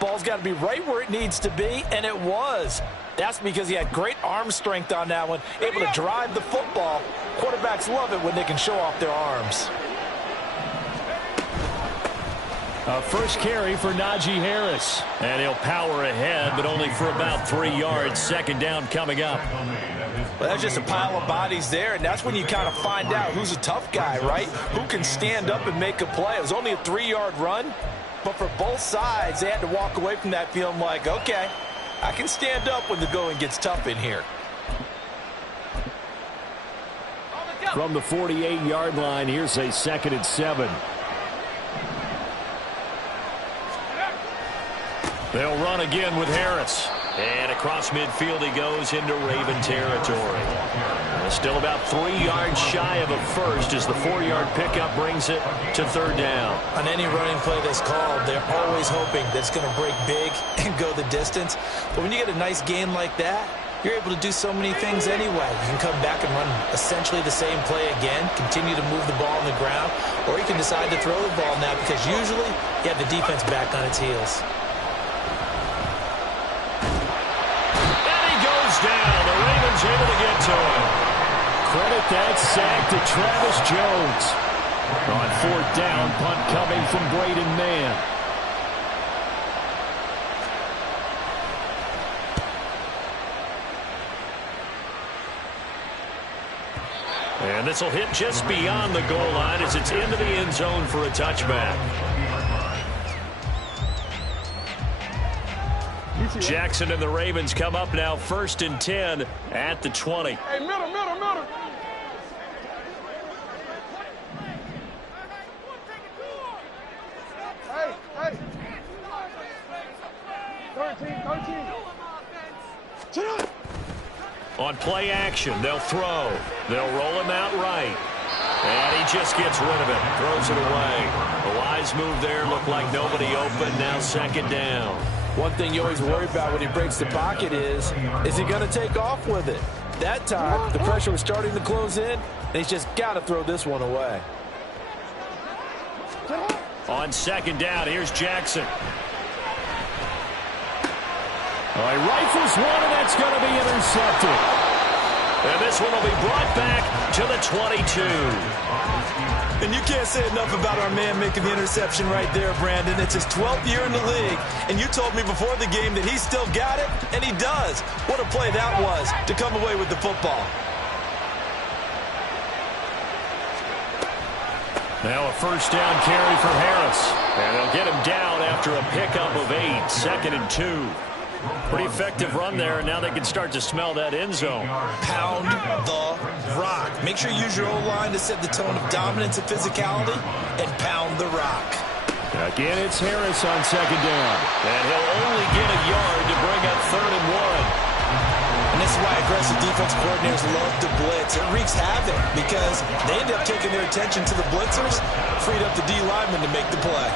Ball's got to be right where it needs to be, and it was. That's because he had great arm strength on that one, able to drive the football. Quarterbacks love it when they can show off their arms. A first carry for Najee Harris. And he'll power ahead, but only for about 3 yards. Second down coming up. Well, that's just a pile of bodies there, and that's when you kind of find out who's a tough guy, right? Who can stand up and make a play. It was only a 3-yard run, but for both sides, they had to walk away from that feeling like, okay, I can stand up when the going gets tough in here. From the 48-yard line, here's a 2nd and 7. They'll run again with Harris. And across midfield he goes into Raven territory. Still about 3 yards shy of a first as the 4-yard pickup brings it to 3rd down. On any running play that's called, they're always hoping that it's going to break big and go the distance. But when you get a nice gain like that, you're able to do so many things anyway. You can come back and run essentially the same play again, continue to move the ball on the ground, or you can decide to throw the ball now because usually you have the defense back on its heels. Down. The Ravens able to get to him. Credit that sack to Travis Jones. On 4th down, punt coming from Braden Mann. And this will hit just beyond the goal line as it's into the end zone for a touchback. Jackson and the Ravens come up now 1st and 10 at the 20. Hey, middle. Hey. 13. On play action, they'll throw. They'll roll him out right. And he just gets rid of it. Throws it away. A wise move there. Looked like nobody open. Now 2nd down. One thing you always worry about when he breaks the pocket is he going to take off with it? That time, the pressure was starting to close in, and he's just got to throw this one away. On 2nd down, here's Jackson. He rifles one, and that's going to be intercepted. And this one will be brought back to the 22. And you can't say enough about our man making the interception right there, Brandon. It's his 12th year in the league, and you told me before the game that he still got it, and he does. What a play that was to come away with the football. Now a 1st down carry for Harris. And they'll get him down after a pickup of 8, 2nd and 2. Pretty effective run there, and now they can start to smell that end zone. Pound the rock. Make sure you use your O-line to set the tone of dominance and physicality, and pound the rock. Again, it's Harris on 2nd down. And he'll only get a yard to bring up 3rd and 1. And this is why aggressive defense coordinators love to blitz. It wreaks havoc because they end up taking their attention to the blitzers, freed up the D lineman to make the play.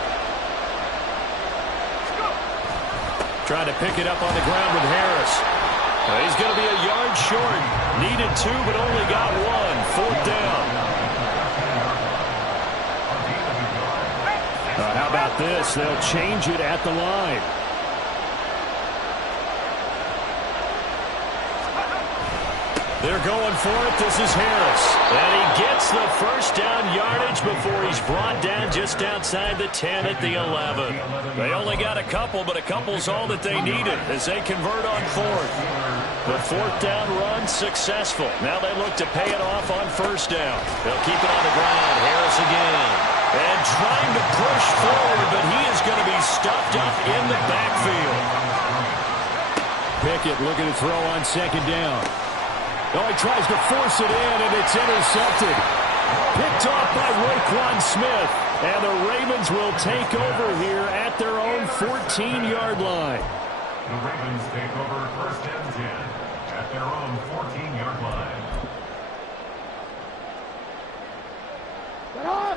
Trying to pick it up on the ground with Harris. He's going to be a yard short. Needed 2, but only got 1. 4th down. How about this? They'll change it at the line. They're going for it. This is Harris. And he gets the 1st down yardage before he's brought down just outside the 10 at the 11. They only got a couple, but a couple's all that they needed as they convert on 4th. The 4th down run successful. Now they look to pay it off on 1st down. They'll keep it on the ground. Harris again. And trying to push forward, but he is going to be stuffed up in the backfield. Pickett looking to throw on 2nd down. Oh, he tries to force it in, and it's intercepted. Picked off by Roquan Smith. And the Ravens will take over here at their own 14-yard line. The Ravens take over 1st and 10 at their own 14-yard line.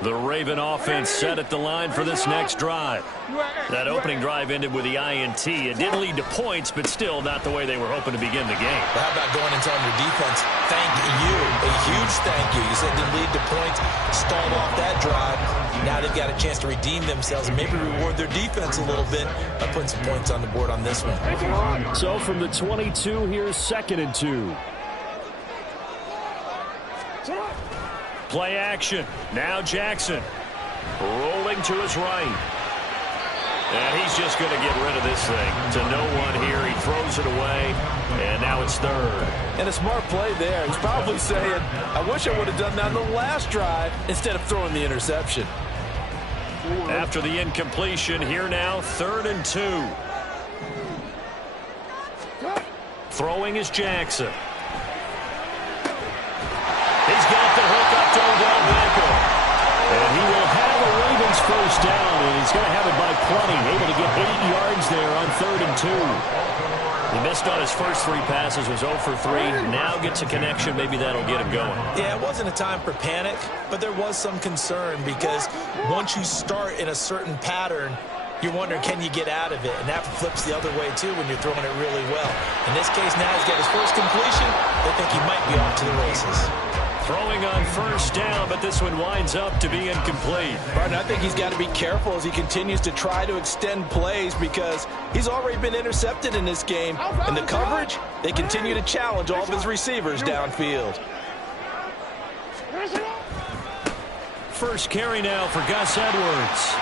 The Raven offense set at the line for this next drive. That opening drive ended with the INT. It didn't lead to points, but still not the way they were hoping to begin the game. But how about going and telling your defense, thank you, a huge thank you. You said it didn't lead to points, stalled off that drive. Now they've got a chance to redeem themselves and maybe reward their defense a little bit by putting some points on the board on this one. So from the 22, here's 2nd and 2. Play action. Now Jackson. Rolling to his right. And he's just going to get rid of this thing. To no one here. He throws it away. And now it's 3rd. And a smart play there. He's probably saying, I wish I would have done that on the last drive instead of throwing the interception. After the incompletion, here now, 3rd and 2. Throwing is Jackson. He's got the hook up to Odell Beckham. And he will have the Ravens first down, and he's going to have it by plenty. Able to get 8 yards there on 3rd and 2. He missed on his first 3 passes, was 0 for 3. Now gets a connection. Maybe that'll get him going. Yeah, it wasn't a time for panic, but there was some concern because once you start in a certain pattern, you're wondering, can you get out of it? And that flips the other way, too, when you're throwing it really well. In this case, now he's got his first completion. They think he might be off to the races. Throwing on first down, but this one winds up to be incomplete. Martin, I think he's got to be careful as he continues to try to extend plays because he's already been intercepted in this game. And the coverage, they continue to challenge all of his receivers downfield. First carry now for Gus Edwards.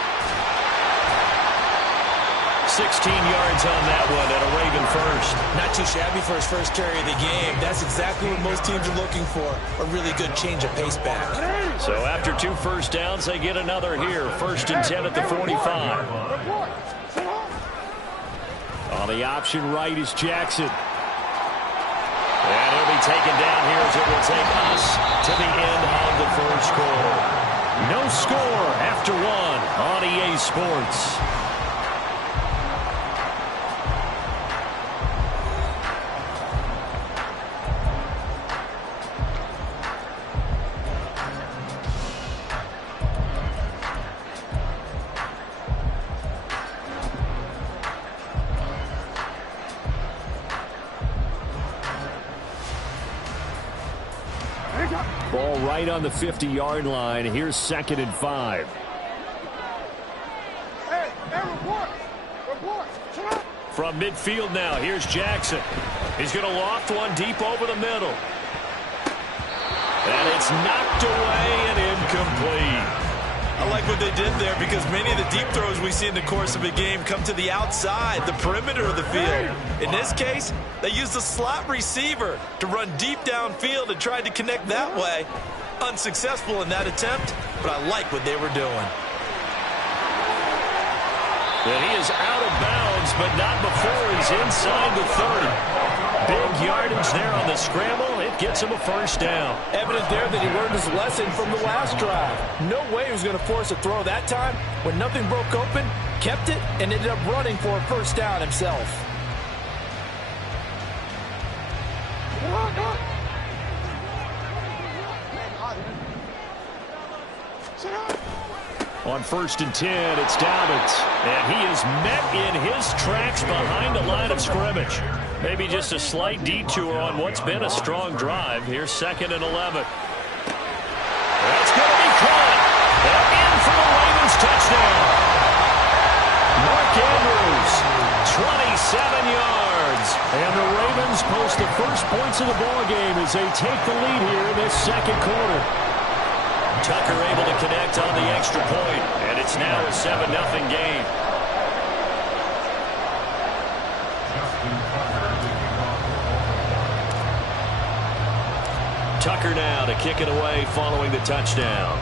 16 yards on that one and a Raven first. Not too shabby for his first carry of the game. That's exactly what most teams are looking for, a really good change of pace back. So after 2 first downs, they get another here. 1st and 10 at the 45. On the option right is Jackson. And he'll be taken down here as it will take us to the end of the first quarter. No score after 1 on EA Sports. Ball right on the 50-yard line. Here's 2nd and 5. Hey, report. From midfield now, here's Jackson. He's going to loft one deep over the middle. And it's knocked away and incomplete. I like what they did there because many of the deep throws we see in the course of a game come to the outside, the perimeter of the field. In this case, they used the slot receiver to run deep downfield and tried to connect that way. Unsuccessful in that attempt, but I like what they were doing. And he is out of bounds, but not before he's inside the 30. Big yardage there on the scramble. It gets him a first down. Evident there that he learned his lesson from the last drive. No way he was going to force a throw that time. When nothing broke open, kept it, and ended up running for a first down himself. On 1st and 10, it's Dobbins. And he is met in his tracks behind the line of scrimmage. Maybe just a slight detour on what's been a strong drive. Here's 2nd and 11. That's going to be caught. And in for the Ravens touchdown. Mark Andrews, 27 yards. And the Ravens post the first points of the ballgame as they take the lead here in this 2nd quarter. Tucker able to connect on the extra point, and it's now a 7-0 game. Tucker now to kick it away following the touchdown.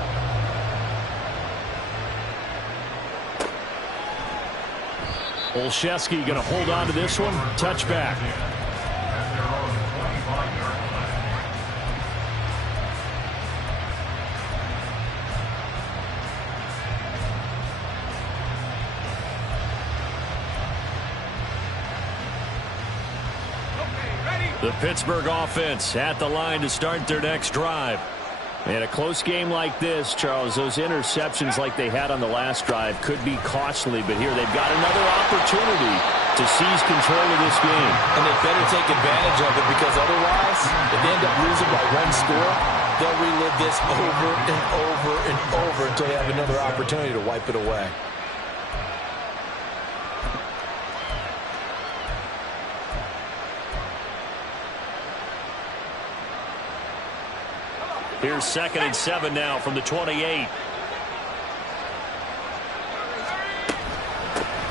Olszewski going to hold on to this one. Touchback. The Pittsburgh offense at the line to start their next drive. In a close game like this, Charles, those interceptions like they had on the last drive could be costly, but here they've got another opportunity to seize control of this game. And they better take advantage of it, because otherwise, if they end up losing by one score, they'll relive this over and over and over until they have another opportunity to wipe it away. Here's 2nd and 7 now from the 28.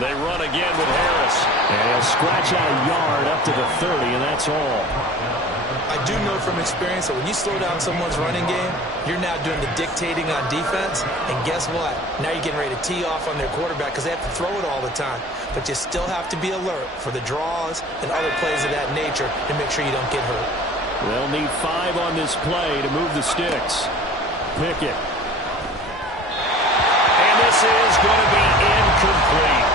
They run again with Harris. And he'll scratch out a yard up to the 30, and that's all. I do know from experience that when you slow down someone's running game, you're now doing the dictating on defense. And guess what? Now you're getting ready to tee off on their quarterback because they have to throw it all the time. But you still have to be alert for the draws and other plays of that nature to make sure you don't get hurt. They'll need 5 on this play to move the sticks. Pickett. And this is going to be incomplete.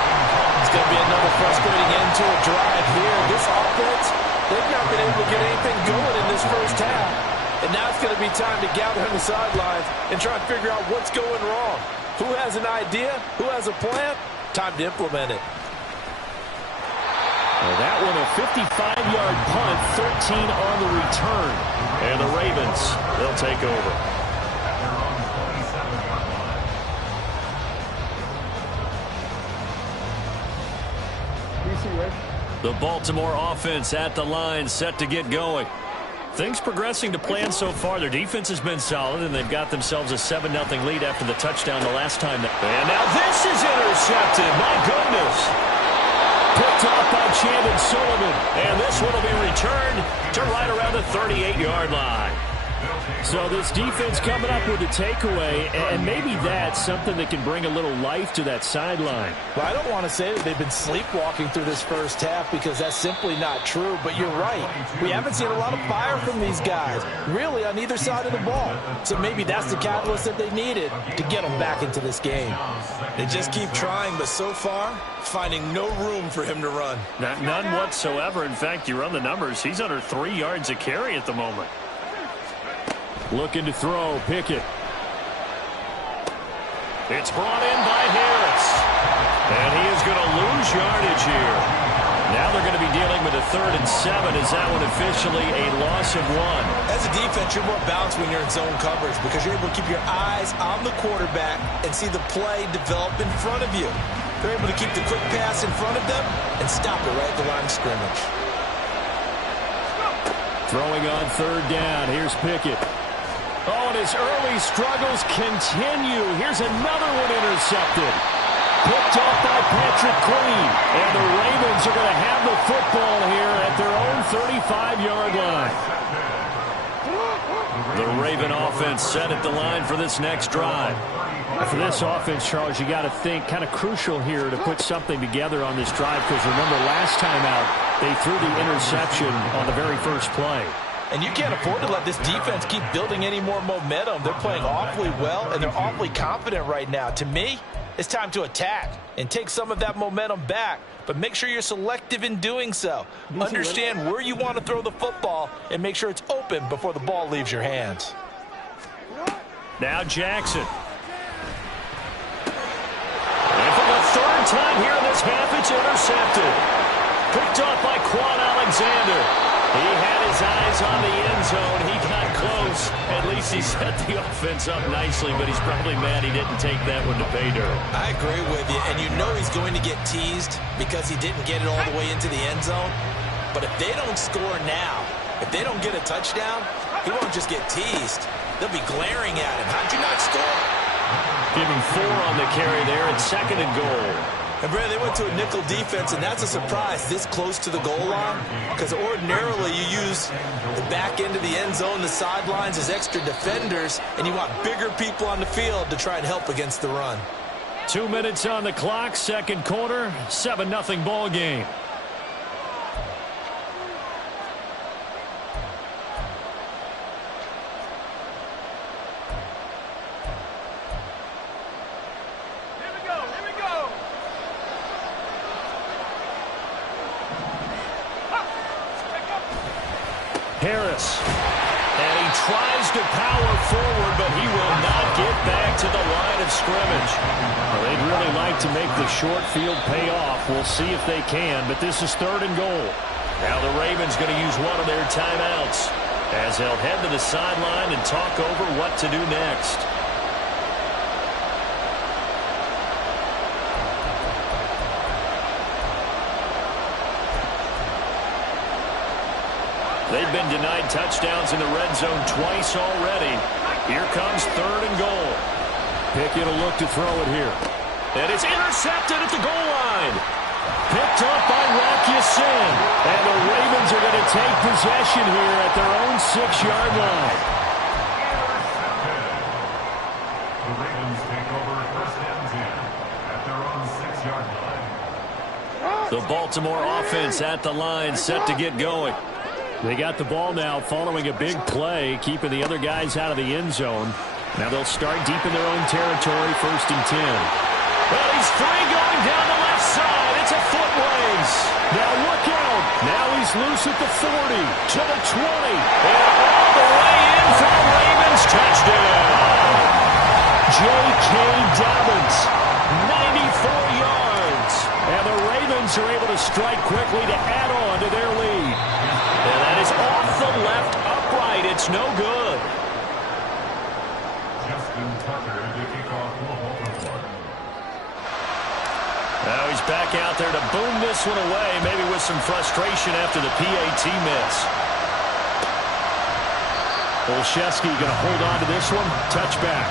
It's going to be another frustrating end to a drive here. This offense, they've not been able to get anything going in this first half. And now it's going to be time to gather on the sidelines and try and figure out what's going wrong. Who has an idea? Who has a plan? Time to implement it. Well, that one a 55-yard punt, 13 on the return. And the Ravens, they'll take over. The Baltimore offense at the line, set to get going. Things progressing to plan so far. Their defense has been solid, and they've got themselves a 7-0 lead after the touchdown the last time. And now this is intercepted. My goodness. Picked off by Chandon Sullivan. And this one will be returned to right around the 38-yard line. So this defense coming up with a takeaway, and maybe that's something that can bring a little life to that sideline. Well, I don't want to say that they've been sleepwalking through this first half, because that's simply not true, but you're right. We haven't seen a lot of fire from these guys, really, on either side of the ball. So maybe that's the catalyst that they needed to get them back into this game. They just keep trying, but so far, finding no room for him to run. None whatsoever. In fact, you run the numbers, he's under 3 yards a carry at the moment. Looking to throw, Pickett. It's brought in by Harris. And he is going to lose yardage here. Now they're going to be dealing with a 3rd and 7. Is that one officially a loss of 1? As a defense, you're more balanced when you're in zone coverage because you're able to keep your eyes on the quarterback and see the play develop in front of you. They're able to keep the quick pass in front of them and stop it right at the line of scrimmage. Throwing on 3rd down. Here's Pickett. Oh, and his early struggles continue. Here's another one intercepted. Picked off by Patrick Queen. And the Ravens are going to have the football here at their own 35-yard line. The Raven offense set at the line for this next drive. For this offense, Charles, you got to think kind of crucial here to put something together on this drive, because remember last time out, they threw the interception on the very first play. And you can't afford to let this defense keep building any more momentum. They're playing awfully well, and they're awfully confident right now. To me, it's time to attack and take some of that momentum back. But make sure you're selective in doing so. Understand where you want to throw the football and make sure it's open before the ball leaves your hands. Now Jackson. And for the 3rd time here in this half, it's intercepted. Picked off by Quan Alexander. He had his eyes on the end zone. He got close. At least he set the offense up nicely, but he's probably mad he didn't take that one to pay dirt. I agree with you, and you know he's going to get teased because he didn't get it all the way into the end zone. But if they don't score now, if they don't get a touchdown, he won't just get teased. They'll be glaring at him. How'd you not score? Give him 4 on the carry there at 2nd and goal. And, Brad, they went to a nickel defense, and that's a surprise this close to the goal line, because ordinarily you use the back end of the end zone, the sidelines as extra defenders, and you want bigger people on the field to try and help against the run. 2 minutes on the clock, 2nd quarter, 7-0 ball game. Harris. And he he tries to power forward, but he will not get back to the line of scrimmage. Well, they'd really like to make the short field pay off. We'll see if they can, but this is 3rd and goal. Now the Ravens going to use one of their timeouts as they'll head to the sideline and talk over what to do next. They've been denied touchdowns in the red zone twice already. Here comes 3rd and goal. Pickett will look to throw it here. And it's intercepted at the goal line. Picked up by Rock Ya-Sin. And the Ravens are going to take possession here at their own 6-yard line. The Ravens take over 1st and 10 at their own 6-yard line. The Baltimore offense at the line, set to get going. They got the ball now following a big play, keeping the other guys out of the end zone. Now they'll start deep in their own territory, 1st and 10. Well, he's free going down the left side. It's a foot race. Now look out. Now he's loose at the 40, to the 20. And all the way in for the Ravens touchdown. J.K. Dobbins, 94 yards. And the Ravens are able to strike quickly to add on to their lead. And that is off the left upright. It's no good. Justin Tucker to kick off Baltimore. Now he's back out there to boom this one away, maybe with some frustration after the PAT miss. Olszewski going to hold on to this one. Touchback.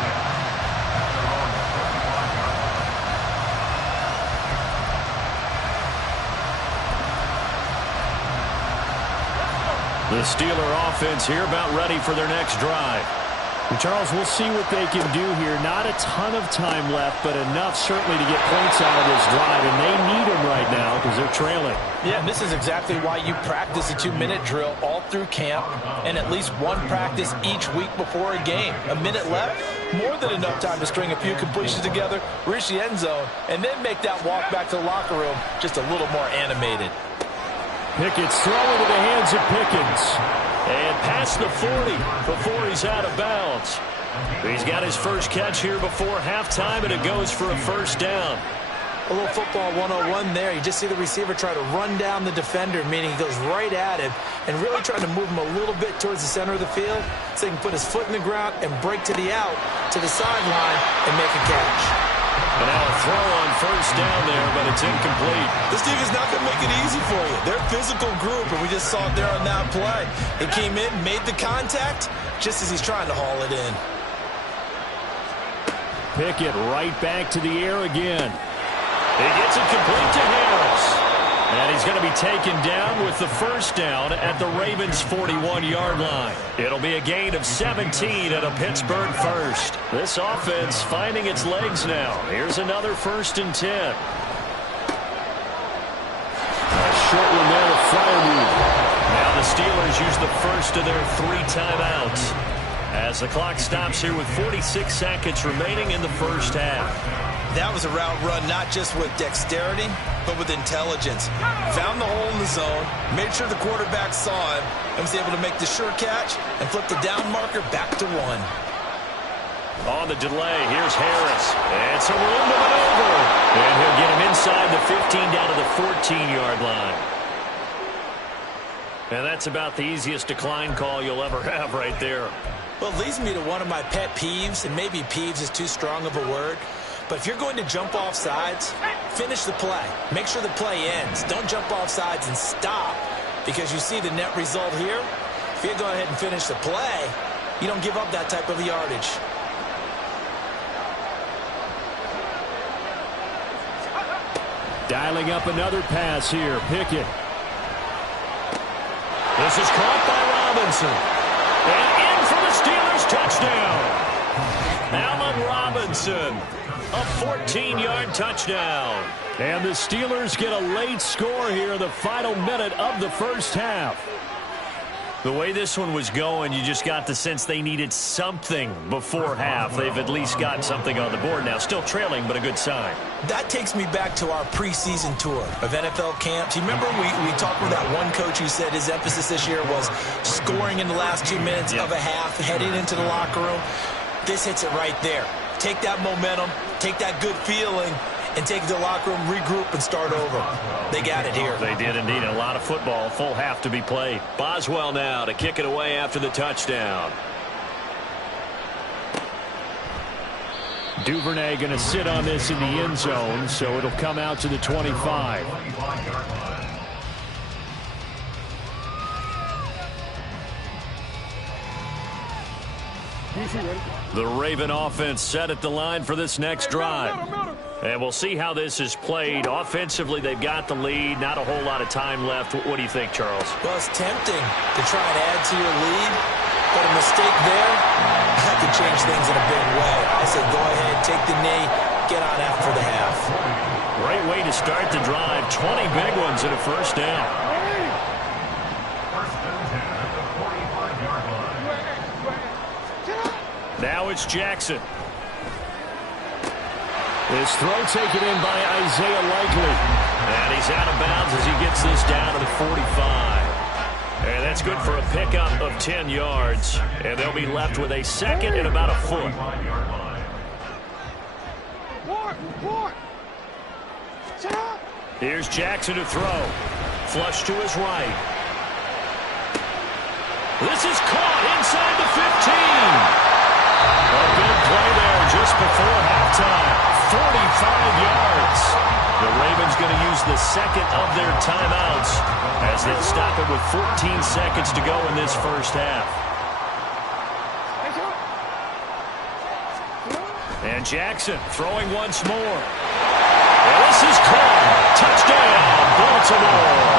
The Steeler offense here about ready for their next drive. And Charles, we'll see what they can do here. Not a ton of time left, but enough certainly to get points out of this drive, and they need them right now because they're trailing. Yeah, and this is exactly why you practice a 2-minute drill all through camp and at least one practice each week before a game. A minute left, more than enough time to string a few completions together, reach the end zone, and then make that walk back to the locker room just a little more animated. Pickett's throwing to the hands of Pickens. And past the 40 before he's out of bounds. He's got his first catch here before halftime, and it goes for a 1st down. A little football 101 there. You just see the receiver try to run down the defender, meaning he goes right at him and really trying to move him a little bit towards the center of the field so he can put his foot in the ground and break to the out, to the sideline, and make a catch. And now a throw on 1st down there, but it's incomplete. This team is not going to make it easy for you. They're a physical group, and we just saw it there on that play. They came in, made the contact, just as he's trying to haul it in. Pickett right back to the air again. He gets it complete to Harris. And he's going to be taken down with the 1st down at the Ravens' 41-yard line. It'll be a gain of 17 at a Pittsburgh 1st. This offense finding its legs now. Here's another 1st and 10. A short one there to Freiermuth. Now the Steelers use the first of their 3 timeouts as the clock stops here with 46 seconds remaining in the 1st half. That was a route run not just with dexterity, but with intelligence. Found the hole in the zone, made sure the quarterback saw him, and was able to make the sure catch and flip the down marker back to 1. On the delay, here's Harris. And some room to maneuver. And he'll get him inside the 15 down to the 14-yard line. And that's about the easiest decline call you'll ever have right there. Well, it leads me to one of my pet peeves, and maybe peeves is too strong of a word. But if you're going to jump off sides, finish the play. Make sure the play ends. Don't jump off sides and stop, because you see the net result here. If you go ahead and finish the play, you don't give up that type of yardage. Dialing up another pass here. Pickett. This is caught by Robinson. And in for the Steelers touchdown. Allen Robinson. A 14-yard touchdown. And the Steelers get a late score here in the final minute of the 1st half. The way this one was going, you just got the sense they needed something before half. They've at least got something on the board now. Still trailing, but a good sign. That takes me back to our preseason tour of NFL camps. You remember we talked with that one coach who said his emphasis this year was scoring in the last 2 minutes of a half, heading into the locker room. This hits it right there. Take that momentum, take that good feeling, and take it to the locker room, regroup, and start over. They got it here. They did indeed. A lot of football, full half to be played. Boswell now to kick it away after the touchdown. Duvernay going to sit on this in the end zone, so it'll come out to the 25. The Raven offense set at the line for this next drive. And we'll see how this is played. Offensively, they've got the lead. Not a whole lot of time left. What do you think, Charles? Well, it's tempting to try and add to your lead, but a mistake there, that could change things in a big way. I say go ahead, take the knee, get on out for the half. Great way to start the drive. 20 big ones and a first down. Now it's Jackson. His throw taken in by Isaiah Likely. And he's out of bounds as he gets this down to the 45. And that's good for a pickup of 10 yards. And they'll be left with a second and about a foot. Here's Jackson to throw. Flush to his right. This is caught inside the 15. A big play there just before halftime. 45 yards. The Ravens going to use the second of their timeouts as they'll stop it with 14 seconds to go in this first half. And Jackson throwing once more. And this is caught. Touchdown, Baltimore.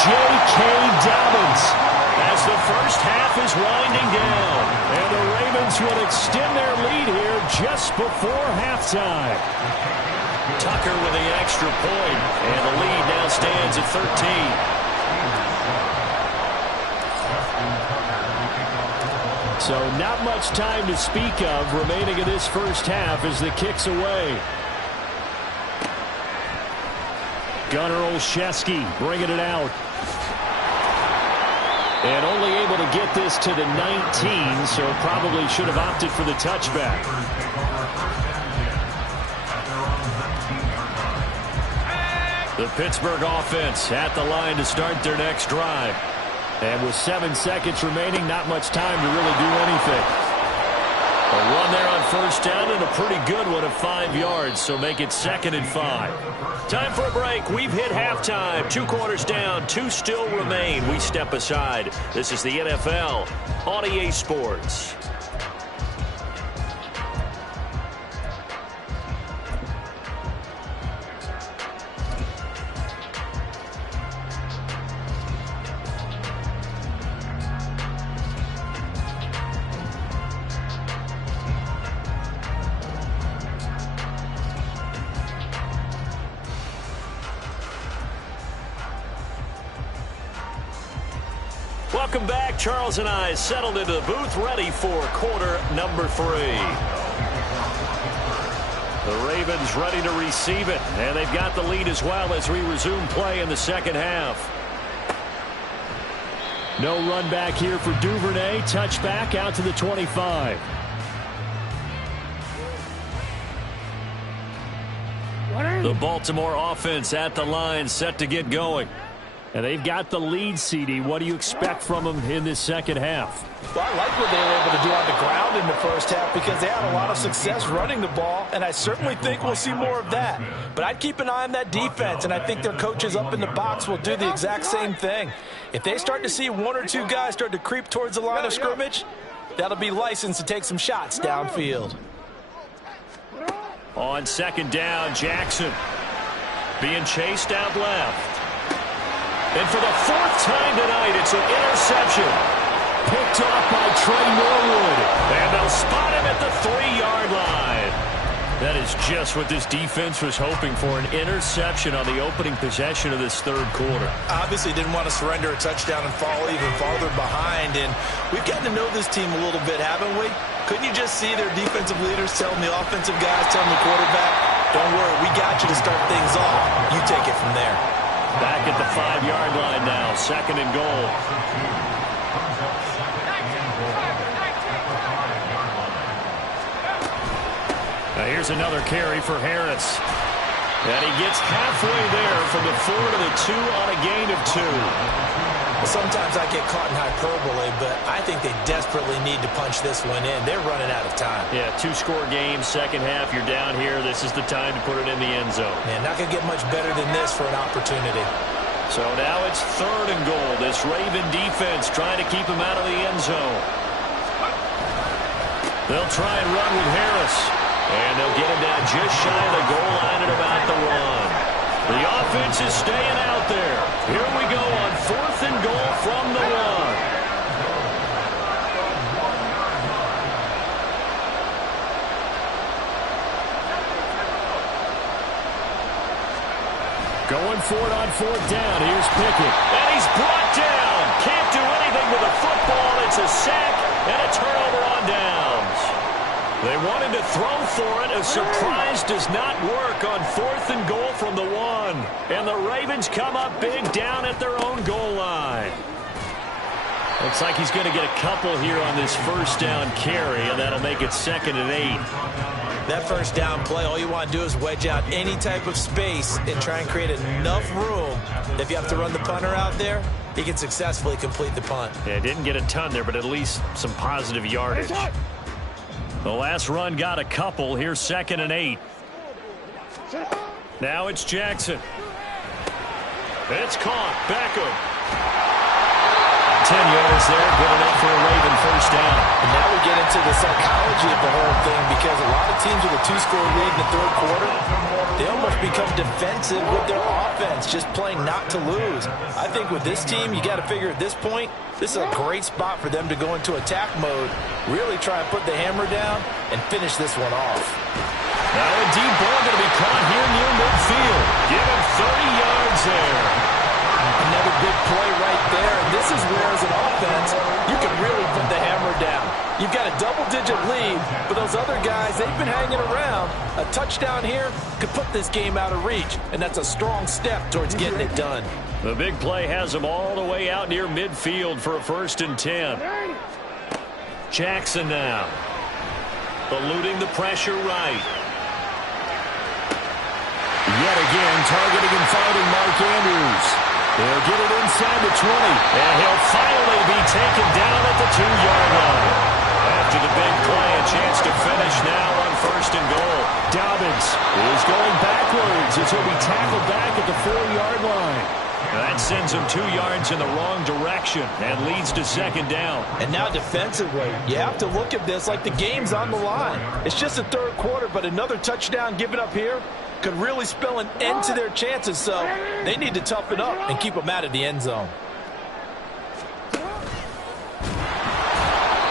J.K. Dobbins. As the first half is winding down. And the Ravens will extend their lead here just before halftime. Tucker with the extra point. And the lead now stands at 13. So not much time to speak of remaining in this first half as the kick's away. Gunnar Olszewski bringing it out. And only able to get this to the 19, so probably should have opted for the touchback. The Pittsburgh offense at the line to start their next drive. And with 7 seconds remaining, not much time to really do anything. A run there on first down and a pretty good one of 5 yards, so make it 2nd and 5. Time for a break. We've hit halftime. 2 quarters down, 2 still remain. We step aside. This is the NFL on EA Sports. Welcome back. Charles and I settled into the booth, ready for quarter number 3. The Ravens ready to receive it, and they've got the lead as well as we resume play in the second half. No run back here for Duvernay. Touchback out to the 25. The Baltimore offense at the line, set to get going. And they've got the lead, CD. What do you expect from them in this second half? Well, I like what they were able to do on the ground in the first half because they had a lot of success running the ball, and I certainly think we'll see more of that. But I'd keep an eye on that defense, and I think their coaches up in the box will do the exact same thing. If they start to see 1 or 2 guys start to creep towards the line of scrimmage, that'll be licensed to take some shots downfield. On second down, Jackson being chased out left. And for the 4th time tonight, it's an interception. Picked off by Trey Norwood. And they'll spot him at the 3-yard line. That is just what this defense was hoping for, an interception on the opening possession of this third quarter. Obviously didn't want to surrender a touchdown and fall even farther behind, and we've gotten to know this team a little bit, haven't we? Couldn't you just see their defensive leaders telling the offensive guys, telling the quarterback, don't worry, we got you to start things off. You take it from there. Back at the 5-yard line now, 2nd and goal. Now here's another carry for Harris. And he gets halfway there from the 4 to the 2 on a gain of 2. Well, sometimes I get caught in hyperbole, but I think they desperately need to punch this one in. They're running out of time. Yeah, 2-score game, second half, you're down here. This is the time to put it in the end zone. Man, not going to get much better than this for an opportunity. So now it's 3rd and goal. This Raven defense trying to keep him out of the end zone. They'll try and run with Harris. And they'll get him down just shy of the goal line at about the 1. The offense is staying out there. Here we go on 4th and goal from the 1. Going for it on 4th down. Here's Pickett. And he's brought down. Can't do anything with the football. It's a sack and a turnover on downs. They wanted to throw for it. A surprise does not work on 4th and goal from the 1. And the Ravens come up big down at their own goal line. Looks like he's going to get a couple here on this 1st down carry, and that'll make it 2nd and 8. That 1st down play, all you want to do is wedge out any type of space and try and create enough room. If you have to run the punter out there, he can successfully complete the punt. Yeah, didn't get a ton there, but at least some positive yardage. The last run got a couple. Here's 2nd and 8. Now it's Jackson. It's caught. Beckham. 10 yards there. Good enough for a Raven 1st down. And now we get into the psychology of the whole thing, because a lot of teams with a 2-score lead in the 3rd quarter, they almost become defensive with their offense, just playing not to lose. I think with this team, you got to figure at this point, this is a great spot for them to go into attack mode, really try and put the hammer down and finish this one off. Now a deep ball going to be caught here near midfield. Give him 30 yards there. Another big play right there, and this is where, as an offense, you can really put the hammer down. You've got a double-digit lead, but those other guys, they've been hanging around. A touchdown here could put this game out of reach, and that's a strong step towards getting it done. The big play has them all the way out near midfield for a 1st and 10. Jackson now. Eluding the pressure right. Yet again, targeting and finding Mark Andrews. They'll get it inside the 20. And he'll finally be taken down at the 2-yard line. After the big play, a chance to finish now on 1st and goal. Dobbins is going backwards as he'll be tackled back at the 4-yard line. That sends him 2 yards in the wrong direction and leads to 2nd down. And now defensively, you have to look at this like the game's on the line. It's just the 3rd quarter, but another touchdown given up here could really spell an end to their chances, so they need to toughen up and keep them out of the end zone.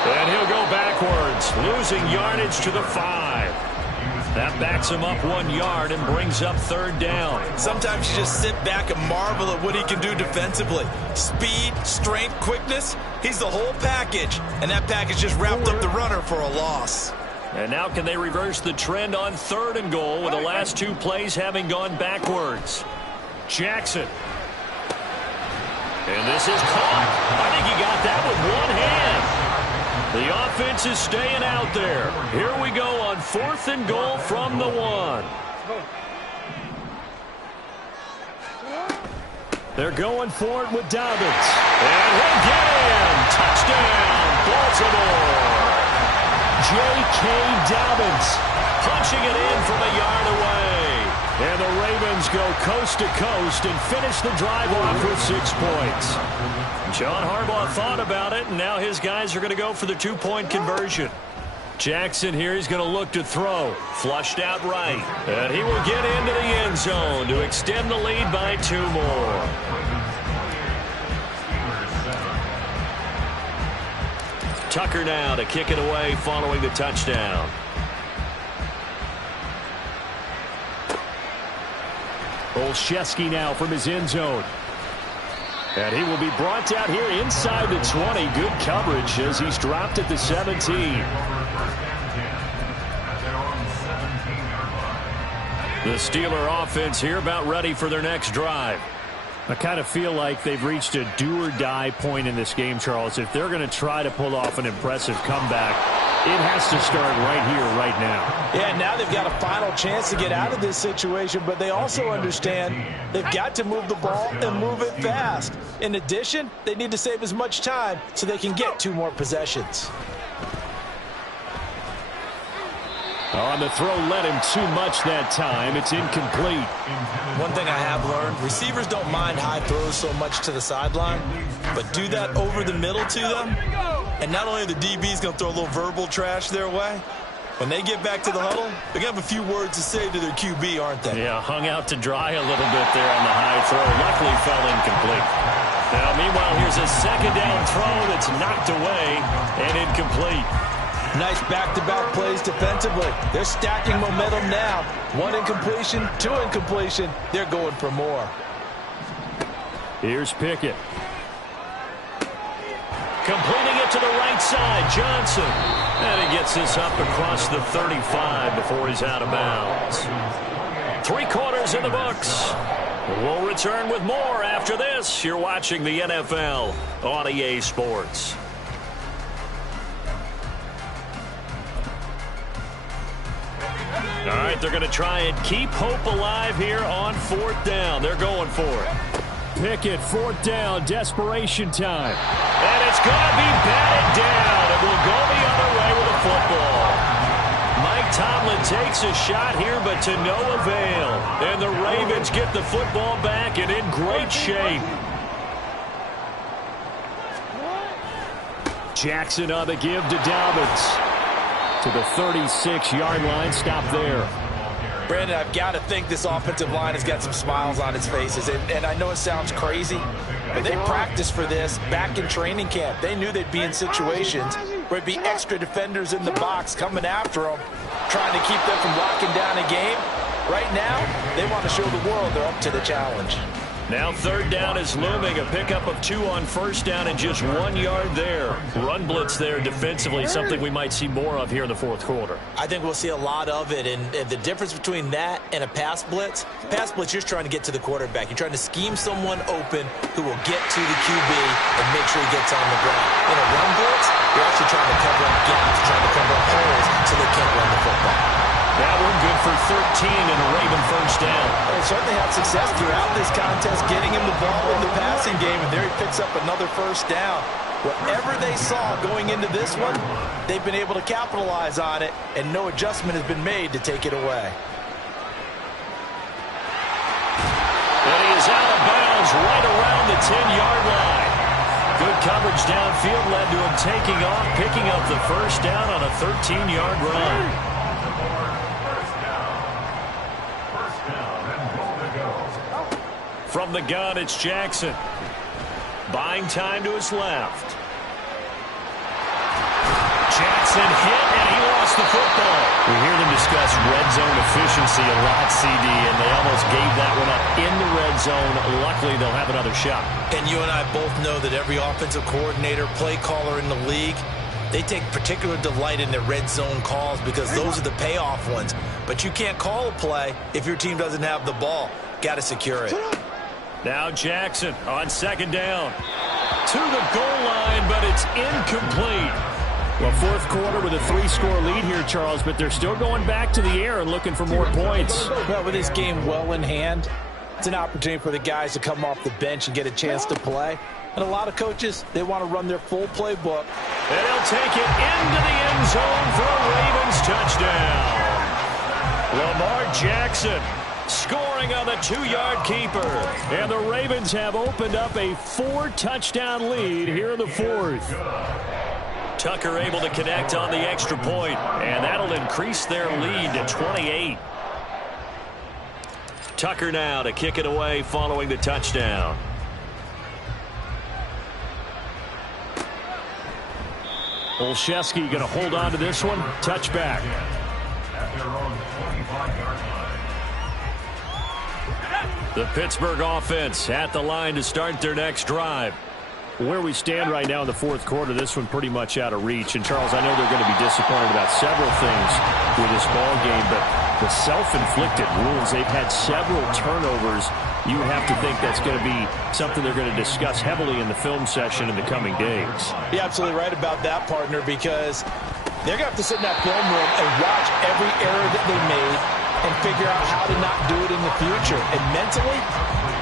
And he'll go backwards, losing yardage to the 5. That backs him up 1 yard and brings up 3rd down. Sometimes you just sit back and marvel at what he can do defensively. Speed, strength, quickness, he's the whole package. And that package just wrapped up the runner for a loss. And now can they reverse the trend on 3rd and goal with the last 2 plays having gone backwards? Jackson. And this is caught. I think he got that with 1 hand. The offense is staying out there. Here we go on 4th and goal from the 1. They're going for it with Dobbins. And he'll get in. Touchdown, Baltimore. J.K. Dobbins punching it in from a yard away. And the Ravens go coast to coast and finish the drive off with 6 points. John Harbaugh thought about it, and now his guys are going to go for the 2-point conversion. Jackson here, he's going to look to throw. Flushed out right. And he will get into the end zone to extend the lead by 2 more. Tucker now to kick it away following the touchdown. Olszewski now from his end zone. And he will be brought down here inside the 20. Good coverage as he's dropped at the 17. The Steeler offense here about ready for their next drive. I kind of feel like they've reached a do-or-die point in this game, Charles. If they're going to try to pull off an impressive comeback, it has to start right here, right now. Yeah, now they've got a final chance to get out of this situation, but they also understand they've got to move the ball and move it fast. In addition, they need to save as much time so they can get 2 more possessions. On the throw, led him too much that time. It's incomplete. One thing I have learned, receivers don't mind high throws so much to the sideline, but do that over the middle to them, and not only are the DBs going to throw a little verbal trash their way, when they get back to the huddle, they're going to have a few words to say to their QB, aren't they? Yeah, hung out to dry a little bit there on the high throw. Luckily fell incomplete. Now, meanwhile, here's a second down throw that's knocked away and incomplete. Nice back-to-back plays defensively. They're stacking momentum now. 1 incompletion, 2 incompletion. They're going for more. Here's Pickett. Completing it to the right side, Johnson. And he gets this up across the 35 before he's out of bounds. 3 quarters in the books. We'll return with more after this. You're watching the NFL on EA Sports. All right, they're going to try and keep hope alive here on 4th down. They're going for it. Pickett, 4th down, desperation time. And it's going to be batted down. It will go the other way with the football. Mike Tomlin takes a shot here, but to no avail. And the Ravens get the football back and in great shape. Jackson on the give to Dobbins. To the 36-yard line, stop there. Brandon, I've got to think this offensive line has got some smiles on its faces. And I know it sounds crazy, but they practiced for this back in training camp. They knew they'd be in situations where it'd be extra defenders in the box coming after them, trying to keep them from locking down a game. Right now, they want to show the world they're up to the challenge. Now 3rd down is looming. A pickup of 2 on 1st down and just 1 yard there. Run blitz there defensively, something we might see more of here in the 4th quarter. I think we'll see a lot of it, and the difference between that and a pass blitz, you're just trying to get to the quarterback. You're trying to scheme someone open who will get to the QB and make sure he gets on the ground. In a run blitz, you're actually trying to cover up gaps, trying to cover up holes so they can't run the football. That one good for 13 and a Raven 1st down. They certainly had success throughout this contest, getting him the ball in the passing game, and there he picks up another 1st down. Whatever they saw going into this one, they've been able to capitalize on it, and no adjustment has been made to take it away. And he is out of bounds right around the 10-yard line. Good coverage downfield led to him taking off, picking up the 1st down on a 13-yard run. From the gun, it's Jackson. Buying time to his left. Jackson hit, and he lost the football. We hear them discuss red zone efficiency a lot, CD, and they almost gave that one up in the red zone. Luckily, they'll have another shot. And you and I both know that every offensive coordinator, play caller in the league, they take particular delight in their red zone calls because those are the payoff ones. But you can't call a play if your team doesn't have the ball. Got to secure it. Now Jackson on 2nd down. To the goal line, but it's incomplete. Well, 4th quarter with a 3-score lead here, Charles, but they're still going back to the air and looking for more points. Well, with this game well in hand, it's an opportunity for the guys to come off the bench and get a chance to play. And a lot of coaches, they want to run their full playbook. And he'll take it into the end zone for a Ravens touchdown. Lamar Jackson scoring on the 2-yard keeper. And the Ravens have opened up a 4-touchdown lead here in the 4th. Tucker able to connect on the extra point, and that'll increase their lead to 28. Tucker now to kick it away following the touchdown. Olszewski going to hold on to this one. Touchback. At their own 25-yard line. The Pittsburgh offense at the line to start their next drive. Where we stand right now in the fourth quarter, this one pretty much out of reach. And, Charles, I know they're going to be disappointed about several things with this ball game, but the self-inflicted wounds, they've had several turnovers. You have to think that's going to be something they're going to discuss heavily in the film session in the coming days. You're absolutely right about that, partner, because they're going to have to sit in that film room and watch every error that they made and figure out how to not do it in the future. And mentally,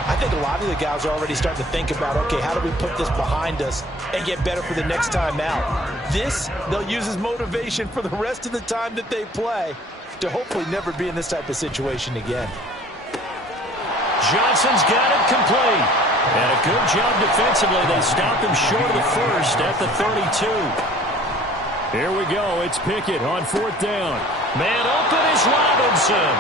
I think a lot of the guys are already starting to think about, okay, how do we put this behind us and get better for the next time out? This, they'll use as motivation for the rest of the time that they play to hopefully never be in this type of situation again. Johnson's got it complete. And a good job defensively. They stop him short of the first at the 32. Here we go. It's Pickett on fourth down. Man open is Robinson.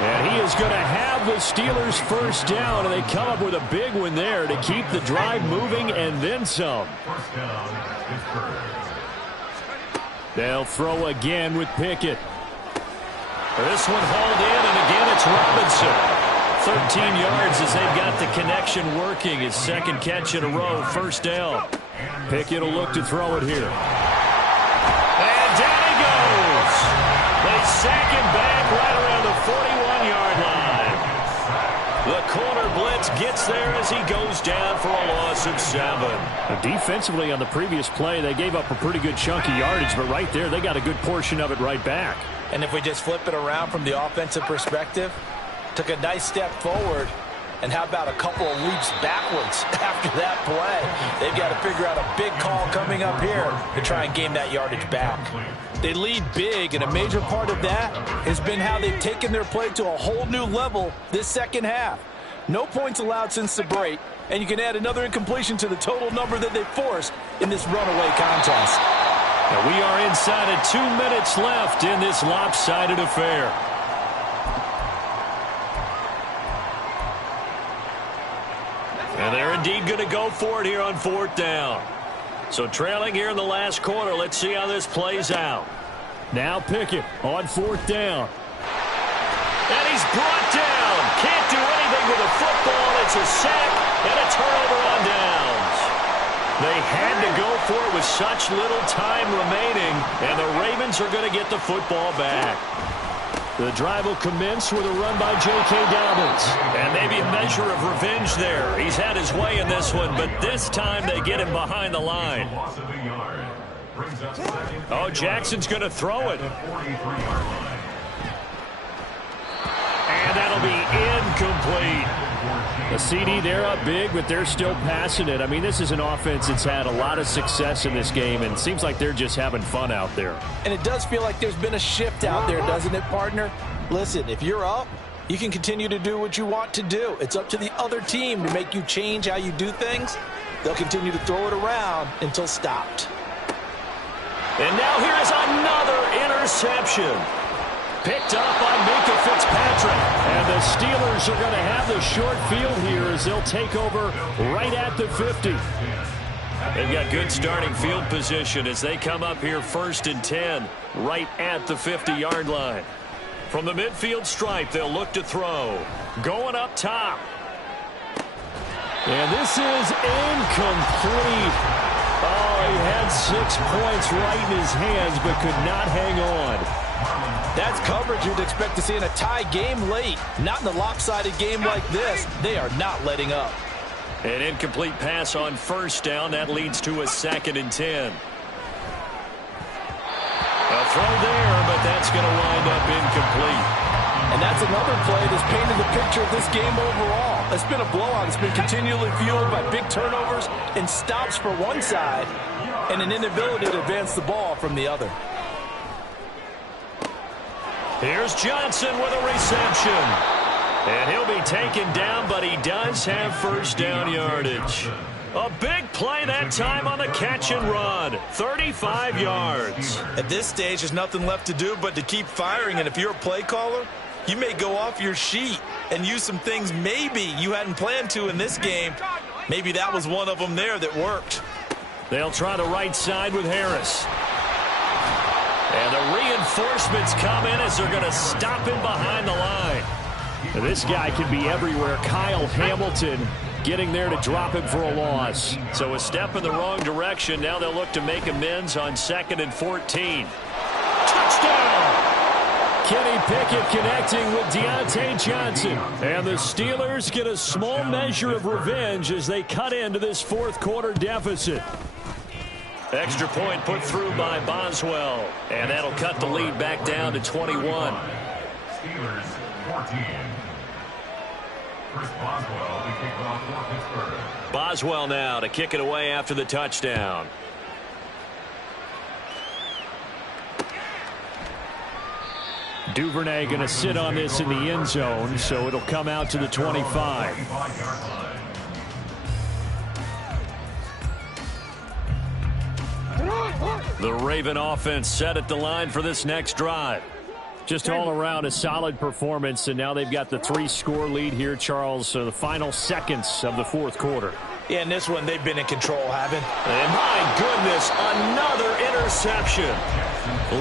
And he is going to have the Steelers first down, and they come up with a big one there to keep the drive moving and then some. First down, Pittsburgh. They'll throw again with Pickett. This one hauled in, and again it's Robinson. 13 yards as they've got the connection working. His second catch in a row, first down. Pickett will look to throw it here. And down he goes. They sack him back right around the 41-yard line. The corner blitz gets there as he goes down for a loss of 7. Defensively on the previous play, they gave up a pretty good chunk of yardage, but right there they got a good portion of it right back. And if we just flip it around from the offensive perspective, took a nice step forward, and how about a couple of leaps backwards after that play? They've got to figure out a big call coming up here to try and gain that yardage back. They lead big, and a major part of that has been how they've taken their play to a whole new level this second half. No points allowed since the break, and you can add another incompletion to the total number that they forced in this runaway contest. And we are inside of 2 minutes left in this lopsided affair. And they're indeed going to go for it here on fourth down. So trailing here in the last quarter, let's see how this plays out. Now Pickett on fourth down. And he's brought down. Can't do anything with a football. It's a sack and a turnover on downs. They had to go for it with such little time remaining, and the Ravens are going to get the football back. The drive will commence with a run by J.K. Dobbins. And maybe a measure of revenge there. He's had his way in this one, but this time they get him behind the line. Oh, Jackson's going to throw it. And that'll be incomplete. A CD, they're up big, but they're still passing it. I mean, this is an offense that's had a lot of success in this game, and it seems like they're just having fun out there. And it does feel like there's been a shift out there, doesn't it, partner? Listen, if you're up, you can continue to do what you want to do. It's up to the other team to make you change how you do things. They'll continue to throw it around until stopped. And now here is another interception. Picked up by Minka Fitzpatrick. And the Steelers are going to have the short field here as they'll take over right at the 50. They've got good starting field position as they come up here 1st and 10, right at the 50-yard line. From the midfield stripe, they'll look to throw. Going up top. And this is incomplete. Oh, he had 6 points right in his hands, but could not hang on. That's coverage you'd expect to see in a tie game late. Not in a lopsided game like this. They are not letting up. An incomplete pass on first down. That leads to a 2nd and 10. A throw there, but that's going to wind up incomplete. And that's another play that's painted the picture of this game overall. It's been a blowout. It's been continually fueled by big turnovers and stops for one side and an inability to advance the ball from the other. Here's Johnson with a reception. And he'll be taken down, but he does have first down yardage. A big play that time on the catch and run. 35 yards. At this stage, there's nothing left to do but to keep firing. And if you're a play caller, you may go off your sheet and use some things maybe you hadn't planned to in this game. Maybe that was one of them there that worked. They'll try the right side with Harris. And the reinforcements come in as they're going to stop him behind the line. This guy can be everywhere. Kyle Hamilton getting there to drop him for a loss. So a step in the wrong direction. Now they'll look to make amends on 2nd and 14. Touchdown! Kenny Pickett connecting with Deontay Johnson. And the Steelers get a small measure of revenge as they cut into this fourth quarter deficit. Extra point put through by Boswell. And that'll cut the lead back down to 21. Steelers 14. Chris Boswell to kick off for Pittsburgh. Boswell now to kick it away after the touchdown. Duvernay going to sit on this in the end zone, so it'll come out to the 25. The Raven offense set at the line for this next drive. Just all around a solid performance, and now they've got the 3-score lead here, Charles. So the final seconds of the fourth quarter. Yeah, in this one, they've been in control, haven't? And my goodness, another interception.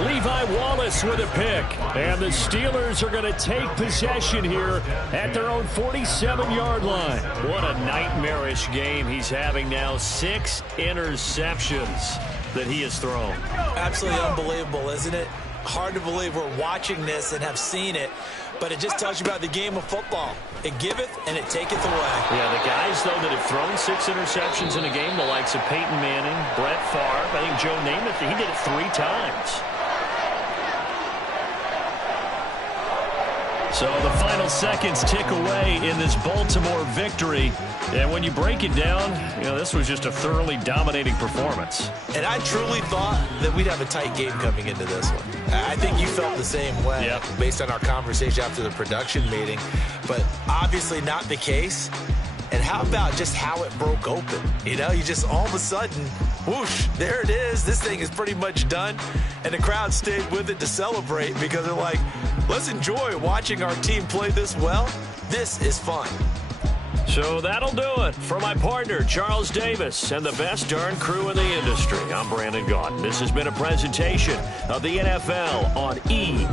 Levi Wallace with a pick. And the Steelers are going to take possession here at their own 47-yard line. What a nightmarish game he's having now. 6 interceptions that he has thrown. Absolutely unbelievable, isn't it? Hard to believe we're watching this and have seen it, but it just tells you about the game of football. It giveth and it taketh away. Yeah, the guys, though, that have thrown 6 interceptions in a game, the likes of Peyton Manning, Brett Favre, I think Joe Namath, he did it 3 times. So the final seconds tick away in this Baltimore victory. And when you break it down, you know, this was just a thoroughly dominating performance. And I truly thought that we'd have a tight game coming into this one. I think you felt the same way based on our conversation after the production meeting, but obviously not the case. And how about just how it broke open? You know, you just all of a sudden, whoosh, there it is. This thing is pretty much done. And the crowd stayed with it to celebrate because they're like, let's enjoy watching our team play this well. This is fun. So that'll do it. For my partner, Charles Davis, and the best darn crew in the industry, I'm Brandon Gaudin. This has been a presentation of the NFL on E!